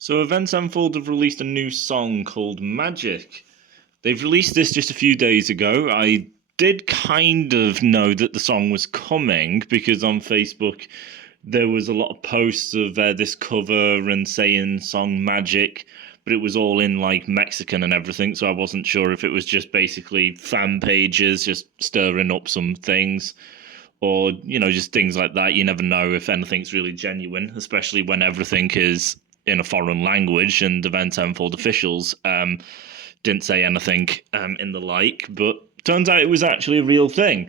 So Avenged Sevenfold have released a new song called Magic. They've released this just a few days ago. I did kind of know that the song was coming because on Facebook there was a lot of posts of this cover and saying song Magic, but it was all in like Mexican and everything, so I wasn't sure if it was just basically fan pages just stirring up some things or just things like that. You never know if anything's really genuine, especially when everything is in a foreign language and Event Tenfold officials didn't say anything in the like, but turns out it was actually a real thing.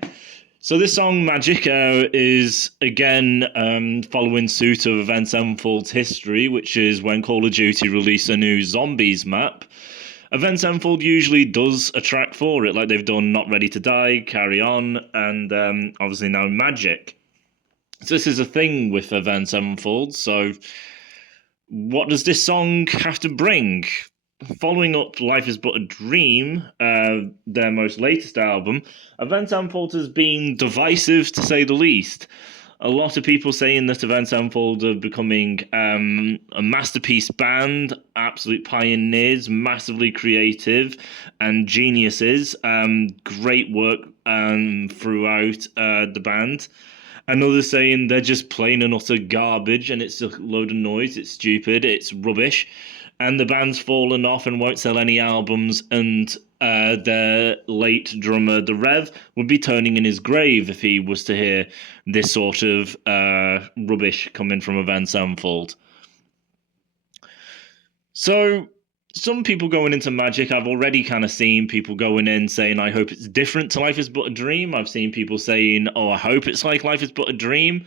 So this song Magic is again following suit of Event Sevenfold's history, which is when Call of Duty released a new Zombies map. Event Sevenfold usually does a track for it, like they've done Not Ready to Die, Carry On, and obviously now Magic. So this is a thing with Event Sevenfold, so what does this song have to bring? Following up Life is But a Dream, their most latest album, Event Sevenfold has been divisive to say the least. A lot of people saying that Event Sevenfold are becoming a masterpiece band, absolute pioneers, massively creative, and geniuses. Great work throughout the band. And others saying they're just plain and utter garbage and it's a load of noise, it's stupid, it's rubbish. And the band's fallen off and won't sell any albums, and their late drummer, The Rev, would be turning in his grave if he was to hear this sort of rubbish coming from Avenged Sevenfold. So some people going into Magic, I've already kind of seen people going in saying, I hope it's different to Life is But a Dream. I've seen people saying, oh, I hope it's like Life is But a Dream.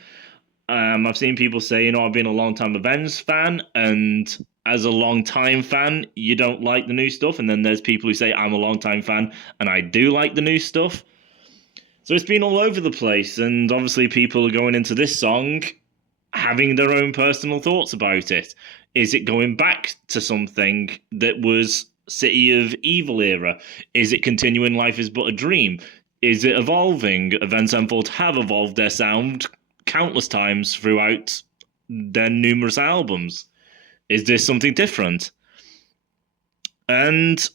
I've seen people saying, oh, I've been a long time Avenged fan, and as a long time fan, you don't like the new stuff. And then there's people who say, I'm a long time fan and I do like the new stuff. So it's been all over the place, and obviously people are going into this song having their own personal thoughts about it. Is it going back to something that was City of Evil era? Is it continuing Life is But a Dream? Is it evolving? Avenged Sevenfold have evolved their sound countless times throughout their numerous albums. Is this something different? And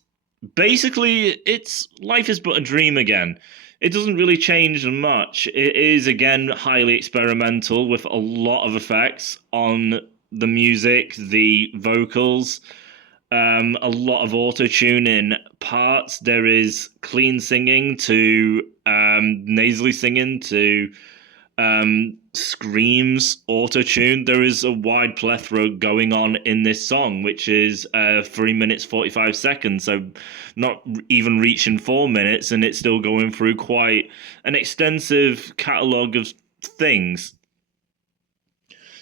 basically, it's Life is But a Dream again. It doesn't really change much. It is, again, highly experimental with a lot of effects on the music, the vocals, a lot of auto-tune parts. There is clean singing to nasally singing to screams, auto-tune. There is a wide plethora going on in this song, which is 3 minutes 45 seconds, so not even reaching 4 minutes, and it's still going through quite an extensive catalogue of things.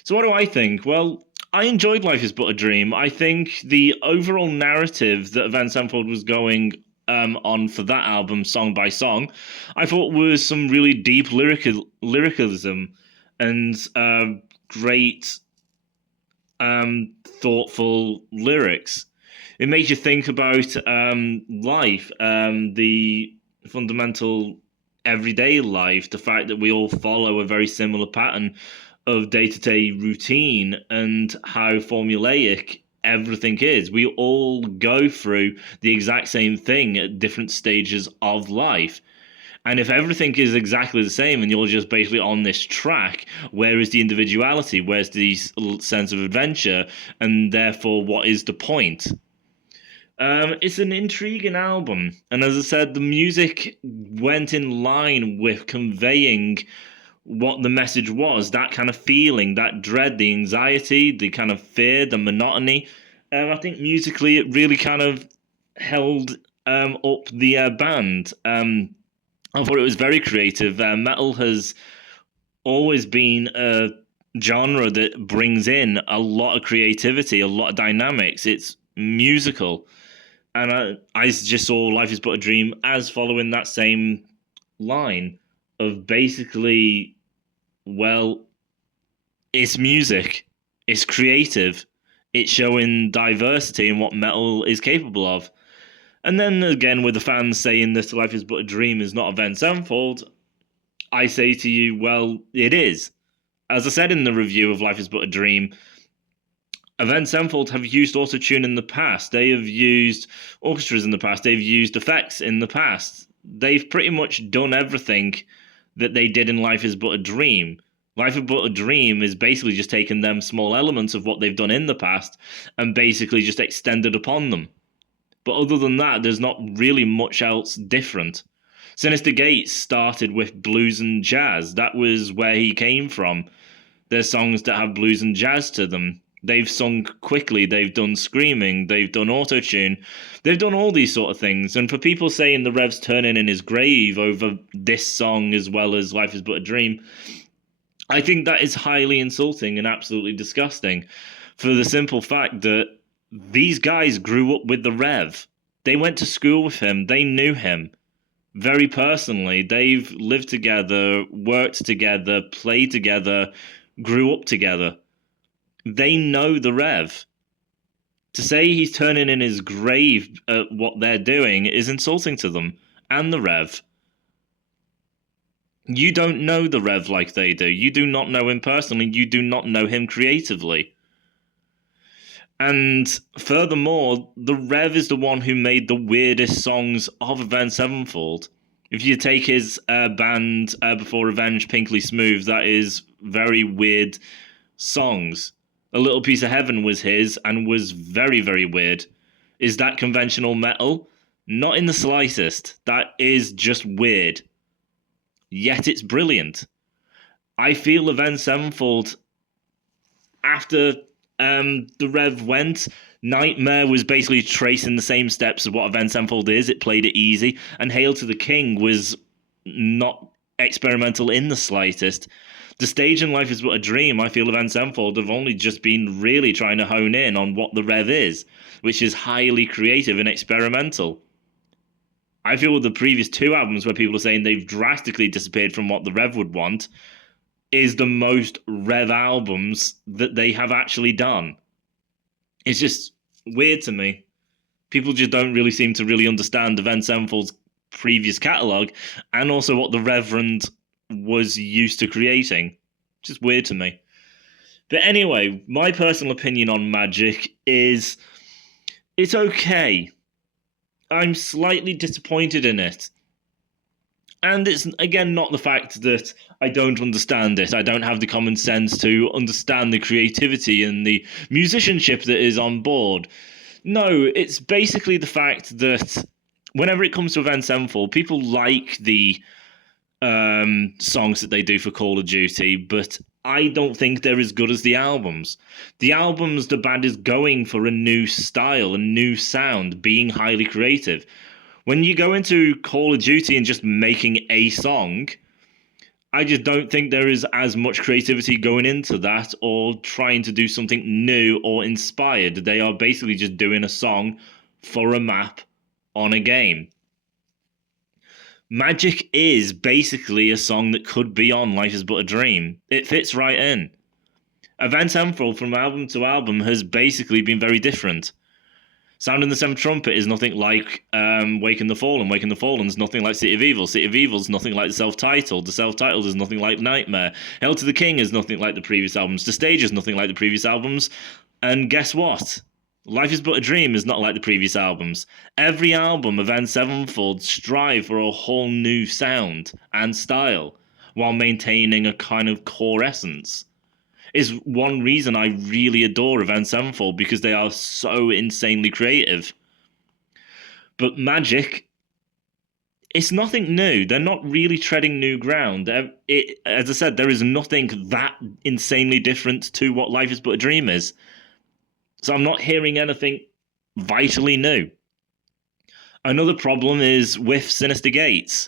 So what do I think? Well, I enjoyed Life is But a Dream. I think the overall narrative that Avenged Sevenfold was going on for that album, song by song, I thought was some really deep lyricism and great, thoughtful lyrics. It makes you think about life, the fundamental everyday life, the fact that we all follow a very similar pattern of day-to-day routine and how formulaic everything is. We all go through the exact same thing at different stages of life. And if everything is exactly the same and you're just basically on this track, where is the individuality? Where's the sense of adventure? And therefore, what is the point? It's an intriguing album. And as I said, the music went in line with conveying what the message was, that kind of feeling, that dread, the anxiety, the kind of fear, the monotony. I think musically it really kind of held up the band. I thought it was very creative. Metal has always been a genre that brings in a lot of creativity, a lot of dynamics. It's musical. And I just saw Life is But a Dream as following that same line of basically, well, it's music, it's creative, it's showing diversity in what metal is capable of. And then again, with the fans saying that Life is But a Dream is not Avenged Sevenfold, I say to you, well, it is. As I said in the review of Life is But a Dream, Avenged Sevenfold have used autotune in the past. They have used orchestras in the past. They've used effects in the past. They've pretty much done everything that they did in Life is But a Dream. Life is But a Dream is basically just taken them small elements of what they've done in the past and basically just extended upon them. But other than that, there's not really much else different. Sinister Gates started with blues and jazz. That was where he came from. There's songs that have blues and jazz to them. They've sung quickly, they've done screaming, they've done autotune, they've done all these sort of things. And for people saying the Rev's turning in his grave over this song as well as Life is But a Dream, I think that is highly insulting and absolutely disgusting for the simple fact that these guys grew up with the Rev. They went to school with him, they knew him very personally. They've lived together, worked together, played together, grew up together. They know the Rev. To say he's turning in his grave at what they're doing is insulting to them and the Rev. You don't know the Rev like they do. You do not know him personally. You do not know him creatively. And furthermore, the Rev is the one who made the weirdest songs of Avenged Sevenfold. If you take his band before Avenged, Pinkly Smooth, that is very weird songs. A Little Piece of Heaven was his and was very, very weird. Is that conventional metal? Not in the slightest. That is just weird. Yet it's brilliant. I feel Avenged Sevenfold, after the Rev went, Nightmare was basically tracing the same steps of what Avenged Sevenfold is. It played it easy. And Hail to the King was not experimental in the slightest. The stage in Life is But a Dream, I feel Avenged Sevenfold have only just been really trying to hone in on what the Rev is, which is highly creative and experimental. I feel with the previous two albums where people are saying they've drastically disappeared from what the Rev would want, is the most Rev albums that they have actually done. It's just weird to me. People just don't really seem to really understand Avenged Sevenfold's previous catalogue and also what the Reverend was used to creating. Just weird to me. But anyway, my personal opinion on Magic is it's okay. I'm slightly disappointed in it. And it's, again, not the fact that I don't understand it. I don't have the common sense to understand the creativity and the musicianship that is on board. No, it's basically the fact that whenever it comes to Avenged Sevenfold, people like the songs that they do for Call of Duty, but I don't think they're as good as the albums. The albums, the band is going for a new style, a new sound, being highly creative. When you go into Call of Duty and just making a song, I just don't think there is as much creativity going into that or trying to do something new or inspired. They are basically just doing a song for a map on a game. Magic is basically a song that could be on Life is But a Dream. It fits right in. Avenged Sevenfold from album to album has basically been very different. Sounding the Seventh Trumpet is nothing like Waking the Fallen. Waking the Fallen is nothing like City of Evil. City of Evil is nothing like the self-titled. The self-titled is nothing like Nightmare. Hail to the King is nothing like the previous albums. The Stage is nothing like the previous albums. And guess what? Life is But a Dream is not like the previous albums. Every album of Avenged Sevenfold strive for a whole new sound and style while maintaining a kind of core essence. Is one reason I really adore Avenged Sevenfold, because they are so insanely creative. But Magic, it's nothing new. They're not really treading new ground. As I said, there is nothing that insanely different to what Life is But a Dream is. So I'm not hearing anything vitally new. Another problem is with Sinister Gates.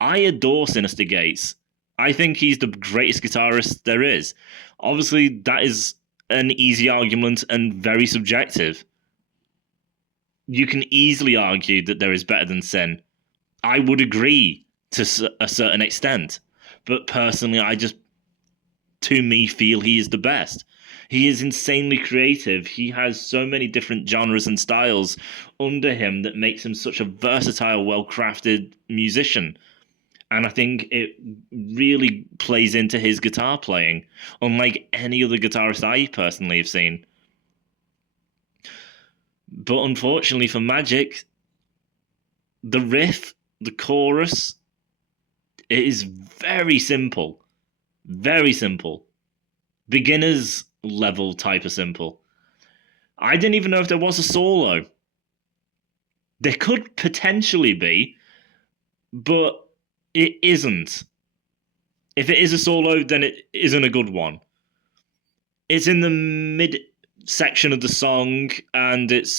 I adore Sinister Gates. I think he's the greatest guitarist there is. Obviously, that is an easy argument and very subjective. You can easily argue that there is better than Sin. I would agree to a certain extent. But personally, to me, feel he is the best. He is insanely creative. He has so many different genres and styles under him that makes him such a versatile, well-crafted musician. And I think it really plays into his guitar playing, unlike any other guitarist I personally have seen. But unfortunately for Magic, the riff, the chorus, it is very simple. Very simple. Beginner's level type of simple. I didn't even know if there was a solo. There could potentially be, but it isn't. If it is a solo, then it isn't a good one. It's in the mid section of the song, and it's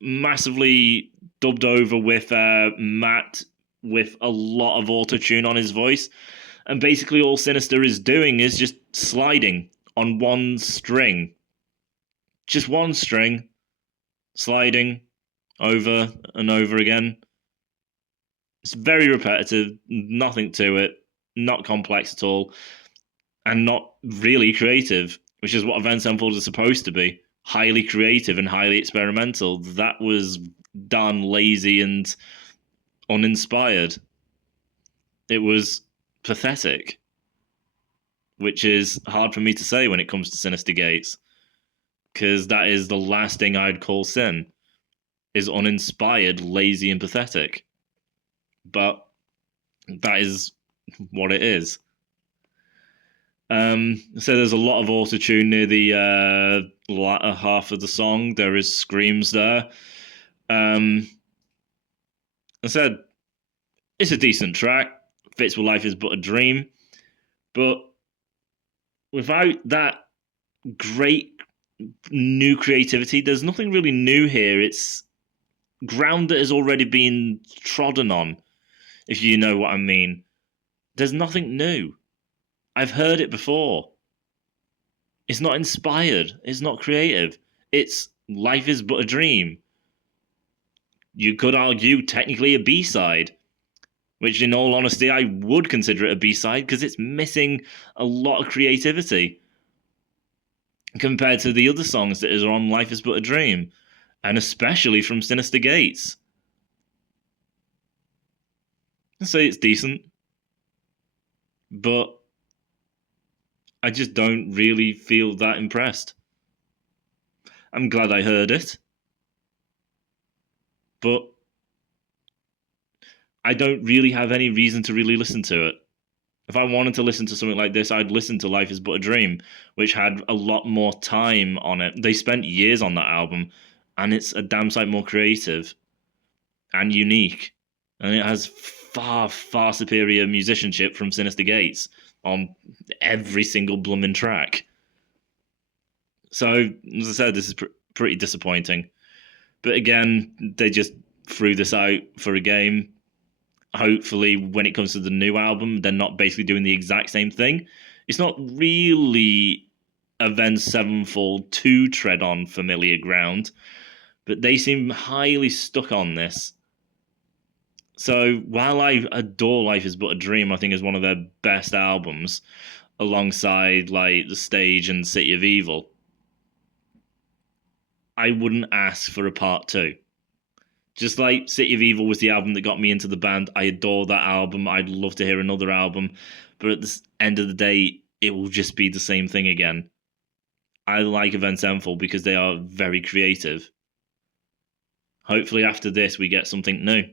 massively dubbed over with Matt with a lot of auto tune on his voice. And basically, all Sinister is doing is just sliding on one string. Just one string, sliding over and over again. It's very repetitive, nothing to it, not complex at all, and not really creative, which is what Avenged Sevenfold is supposed to be. Highly creative and highly experimental. That was done lazy and uninspired. It was pathetic, which is hard for me to say when it comes to Sinister Gates, because that is the last thing I'd call Sin, is uninspired, lazy, and pathetic. But that is what it is. So there's a lot of auto-tune near the latter half of the song. There is screams there. I said it's a decent track. Fits with Life Is But a Dream. But without that great new creativity, there's nothing really new here. It's ground that has already been trodden on, if you know what I mean. There's nothing new. I've heard it before. It's not inspired. It's not creative. It's Life Is But a Dream. You could argue technically a B-side, which in all honesty I would consider it a B-side because it's missing a lot of creativity compared to the other songs that are on Life Is But a Dream, and especially from Sinister Gates. I'd say it's decent, but I just don't really feel that impressed. I'm glad I heard it, but I don't really have any reason to really listen to it. If I wanted to listen to something like this, I'd listen to Life Is But a Dream, which had a lot more time on it. They spent years on that album, and it's a damn sight more creative and unique. And it has far, far superior musicianship from Sinister Gates on every single blooming track. So, as I said, this is pretty disappointing. But again, they just threw this out for a game. Hopefully, when it comes to the new album, they're not basically doing the exact same thing. It's not really Avenged Sevenfold to tread on familiar ground, but they seem highly stuck on this. So while I adore Life Is But a Dream, I think is one of their best albums, alongside like The Stage and City of Evil, I wouldn't ask for a part two. Just like City of Evil was the album that got me into the band, I adore that album. I'd love to hear another album, but at the end of the day, it will just be the same thing again. I like Avenged Sevenfold because they are very creative. Hopefully after this we get something new.